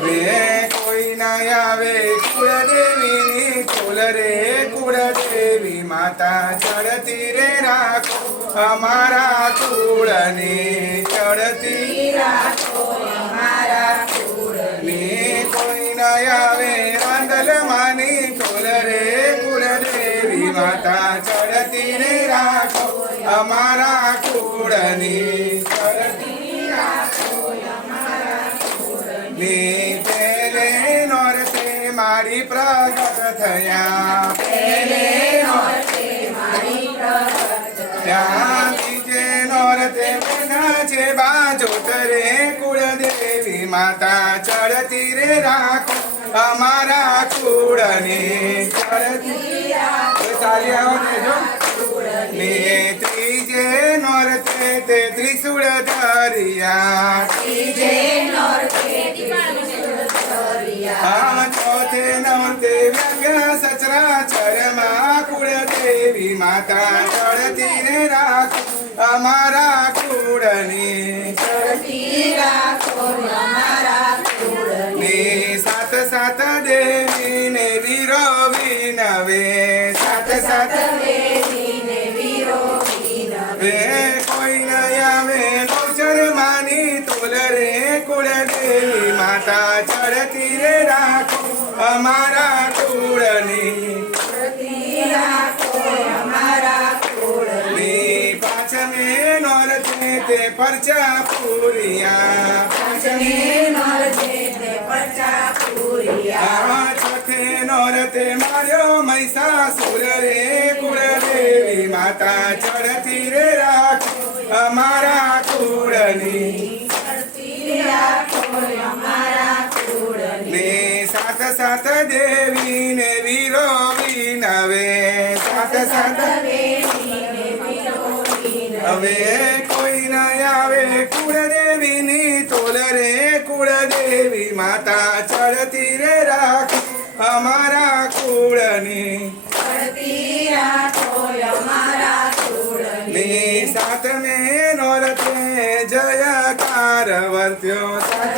way કોઈ ના આવે કુળદેવીની કુલ રે કુળદેવી માતા ચડતી રે રાખો અમારા કુળની ચડતી રાખો અમારા ની કોઈ ના આવે રાંદલ માની કુલ રે કુળદેવી માતા ચડતી રે રાખો અમારા કુળની ચડતી ની પેલે નોરતે મારી પ્રગટ થયા ત્યાં બીજે નોરતે બેઠા છે બાજોત રે કુળદેવી માતા ચડતી રે રાખો અમારા કુળની ચડતી ને ત્રીજે નોરતે તે ત્રિશુળ ધરિયા ચોથે નોરતે વ્યગ્ર સચરાચરમાં કુળદેવી માતા ચડતી રે રાખો અમારા કુળની ને સાત સાત દેવી ને વીરો વિનવે સાત સાત વે કોઈ ન આવે ગૌચર માની તોલ રે કુળદેવી માતા ચડતી રે રાખો અમારા કુળની પાંચમે નોરતે તે પરચા પૂરિયા છઠે નોરતે માર્યો મહિષાસુર રે કુળદેવી માતા ચડતી રે રાખો અમારા કુળની ને સાત સાત દેવી ને વીરો વિનવે સાત સાત હવે કોઈ ના આવે કુળદેવીની તોલ રે કુળદેવી માતા ચડતી રે રાખો અમારા કુળની ને સાતમે નોરતે જયકાર વર્ત્યો સાત